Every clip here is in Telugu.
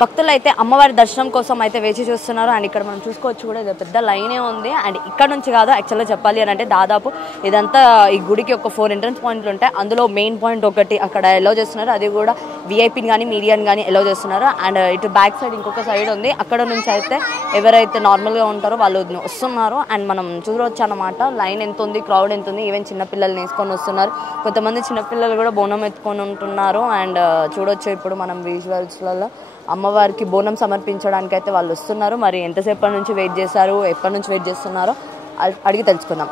భక్తులు అయితే అమ్మవారి దర్శనం కోసం అయితే వేచి చూస్తున్నారు. అండ్ ఇక్కడ మనం చూసుకోవచ్చు కూడా ఇది పెద్ద లైనే ఉంది. అండ్ ఇక్కడ నుంచి కాదు, యాక్చువల్గా చెప్పాలి అని అంటే దాదాపు ఇదంతా ఈ గుడికి ఒక 4 ఎంట్రన్స్ పాయింట్లు ఉంటాయి. అందులో మెయిన్ పాయింట్ ఒకటి అక్కడ ఎలో చేస్తున్నారు, అది కూడా విఐపిని కానీ మీడియాని కానీ ఎలో చేస్తున్నారు. అండ్ ఇటు బ్యాక్ సైడ్ ఇంకొక సైడ్ ఉంది, అక్కడ నుంచి అయితే ఎవరైతే నార్మల్గా ఉంటారో వాళ్ళు వస్తున్నారు. అండ్ మనం చూడవచ్చు అన్నమాట లైన్ ఎంత ఉంది, క్రౌడ్ ఎంత ఉంది. ఈవెన్ చిన్నపిల్లల్ని వేసుకొని వస్తున్నారు, కొంతమంది చిన్నపిల్లలు కూడా బోనం ఎత్తుకొని ఉంటున్నారు. అండ్ చూడొచ్చు ఇప్పుడు మనం విజువల్స్లలో అమ్మవారికి బోనం సమర్పించడానికి అయితే వాళ్ళు వస్తున్నారు. మరి ఎంతసేపటి నుంచి వెయిట్ చేశారు, ఎప్పటి నుంచి వెయిట్ చేస్తున్నారో అడిగి తెలుసుకుందాం.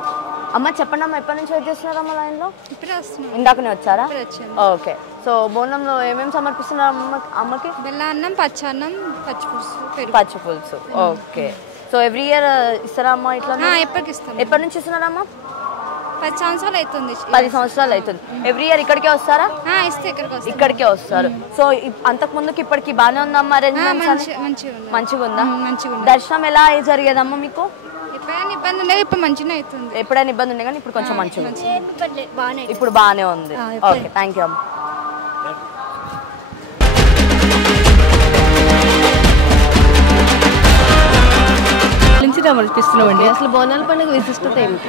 అమ్మ చెప్పండి అమ్మ, ఎప్పటి నుంచి వెయిట్ చేస్తున్నారు అమ్మ లైన్లో? ఇందాకనే వచ్చారా? ఓకే. సో బోనంలో ఏమేమి సమర్పిస్తున్నారు అమ్మకి? బెల్లాన్నం, పచ్చన్నం, పచ్చి పులుసు. ఓకే. సో ఎవ్రీ ఇయర్ ఇస్తారా అమ్మ ఇట్లా? ఎప్పటికి ఇస్తాం. ఎప్పటి నుంచి ఇస్తున్నారమ్మా? 10 సంవత్సరాలు అవుతుంది. 10 సంవత్సరాలు అవుతుంది. ఎవ్రీ ఇయర్ ఇక్కడికే వస్తారా? ఇక్కడికే వస్తారు. సో అంతకు ముందుకి ఇప్పటికి బాగానే ఉందమ్మా అరేంజ్మెంట్స్? మంచిగా ఉందా? దర్శనం ఎలా జరిగేదమ్మా మీకు? ఎప్పుడైనా ఇబ్బంది ఉండే, ఇప్పుడు మంచిగా అవుతుంది. ఎప్పుడైనా ఇబ్బంది ఉండే కానీ ఇప్పుడు కొంచెం మంచిగా, ఇప్పుడు బాగానే ఉంది. ఓకే, థ్యాంక్ యూ అమ్మ. సమర్పిస్తున్నామండి. అసలు బోనాల పండుగ విశిష్టత ఏమిటి?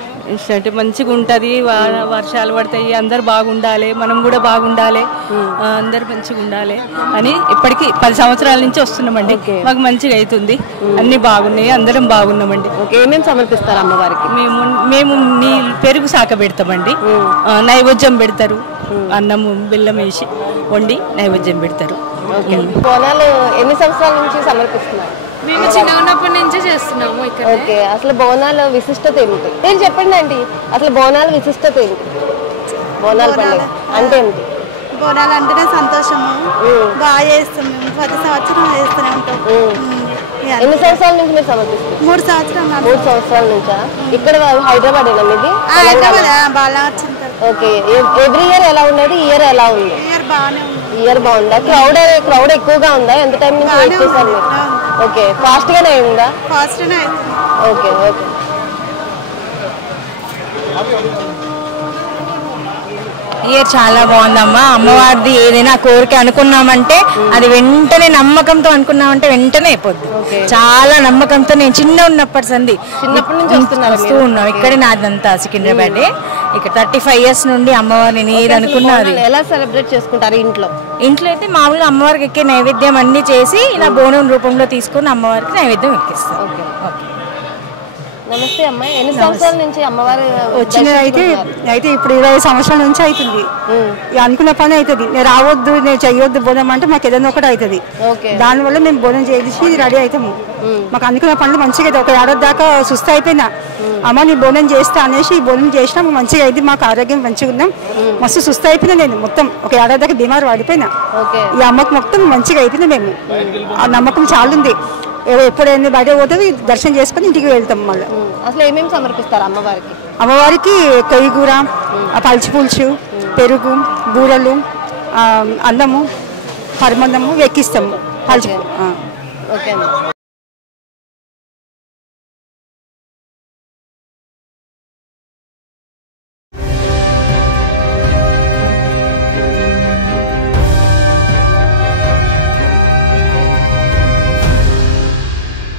అంటే మంచిగా ఉంటుంది, వర్షాలు పడతాయి, అందరు బాగుండాలి, మనం కూడా బాగుండాలి, అందరు మంచిగా ఉండాలి అని ఇప్పటికి 10 సంవత్సరాల నుంచి వస్తున్నామండి. మాకు మంచిగా అవుతుంది, అన్ని బాగున్నాయి, అందరం బాగున్నామండి. ఏమేమి సమర్పిస్తారు అమ్మవారికి? మేము పెరుగు శాఖ పెడతామండి, నైవేద్యం పెడతారు, అన్నము బెల్లం వేసి వండి నైవేద్యం పెడతారు. బోనాలు ఎన్ని సంవత్సరాల నుంచి సమర్పిస్తున్నారు? మేము చిన్న ఉన్నప్పటి నుంచే చేస్తున్నాము ఇక్కడ. ఓకే. అసలు బోనాల విశిష్టత ఏమిటి? నేను చెప్పండి అండి, అసలు బోనాల విశిష్టత ఏమిటి? బోనాల పండుగ అంటే ఏమిటి? బోనాలు అంటేనే సంతోషము, బాగా చేస్తాం మేము. 10 సంవత్సరాలు చేస్తూనే ఉంటాం. ఎన్ని సంవత్సరాల నుంచి మీరు సమర్పిస్తున్నారు? 3 సంవత్సరాలు. 3 సంవత్సరాల నుంచా? ఇక్కడ హైదరాబాద్ మీది? బాగా వచ్చింది. ఓకే. ఎవ్రీ ఇయర్ ఎలా ఉండేది, ఇయర్ ఎలా ఉంది? ఇయర్ బాగానే ఉంది. ఇయర్ బాగుందా? క్రౌడ్ ఎక్కువగా ఉందా? ఎంత టైం నుంచి వెయిట్ చేశారు మీరు? ఓకే. ఫాస్ట్ గానే ఉందా? ఫాస్ట్ గానే. ఓకే. ఓకే. ఇయర్ చాలా బాగుందమ్మా. అమ్మవారిది ఏదైనా కోరిక అనుకున్నామంటే అది వెంటనే నమ్మకంతో అనుకున్నామంటే వెంటనే అయిపోద్ది. చాలా నమ్మకంతో నేను చిన్న ఉన్నప్పటి సంది వస్తూ ఉన్నాం. ఇక్కడే నాదంతా సికింద్రాబాద్. ఇక్కడ 35 years నుండి అమ్మవారిని ఏది అనుకున్నది. ఎలా సెలబ్రేట్ చేసుకుంటారు ఇంట్లో? ఇంట్లో అయితే మామూలుగా అమ్మవారికి ఎక్కే నైవేద్యం అన్ని చేసి ఇలా బోనం రూపంలో తీసుకొని అమ్మవారికి నైవేద్యం ఎక్కిస్తాం. ఓకే. నమస్తే అమ్మాయి, ఎన్ని సంవత్సరాల నుంచి అమ్మవారు వచ్చినది? అయితే ఇప్పుడు 20 సంవత్సరాల నుంచి అవుతుంది. అనుకున్న పని అవుతుంది. నేను రావద్దు, నేను చెయ్యొద్దు బోనం అంటే మాకు ఏదైనా ఒకటి అవుతుంది. దానివల్ల మేము బోనం చేసి రెడీ అవుతాము. మాకు అనుకున్న పనులు మంచిగా అయితే ఒక ఏడాది దాకా సుస్థ అయిపోయినా, అమ్మ నీ బోనం చేస్తా అనేసి ఈ బోనం చేసినా మంచిగా అయింది. మాకు ఆరోగ్యం మంచిగా ఉన్నాం. మస్తు సుస్థ అయిపోయినా, నేను మొత్తం ఒక ఏడాది దాకా బీమారు పడిపోయినా. ఈ అమ్మకు మొత్తం మంచిగా అయిపోయింది. మేము ఆ నమ్మకం చాలా ఉంది. ఎప్పుడైనా బయట పోతే దర్శనం చేసుకొని ఇంటికి వెళ్తాం. మళ్ళీ అసలు ఏమేమి సమర్పిస్తారు అమ్మవారికి? అమ్మవారికి కొయ్యగూర, పల్చి పులుసు, పెరుగు, బూరలు, అన్నము, పరమన్నము ఎక్కిస్తాము. ఓకే.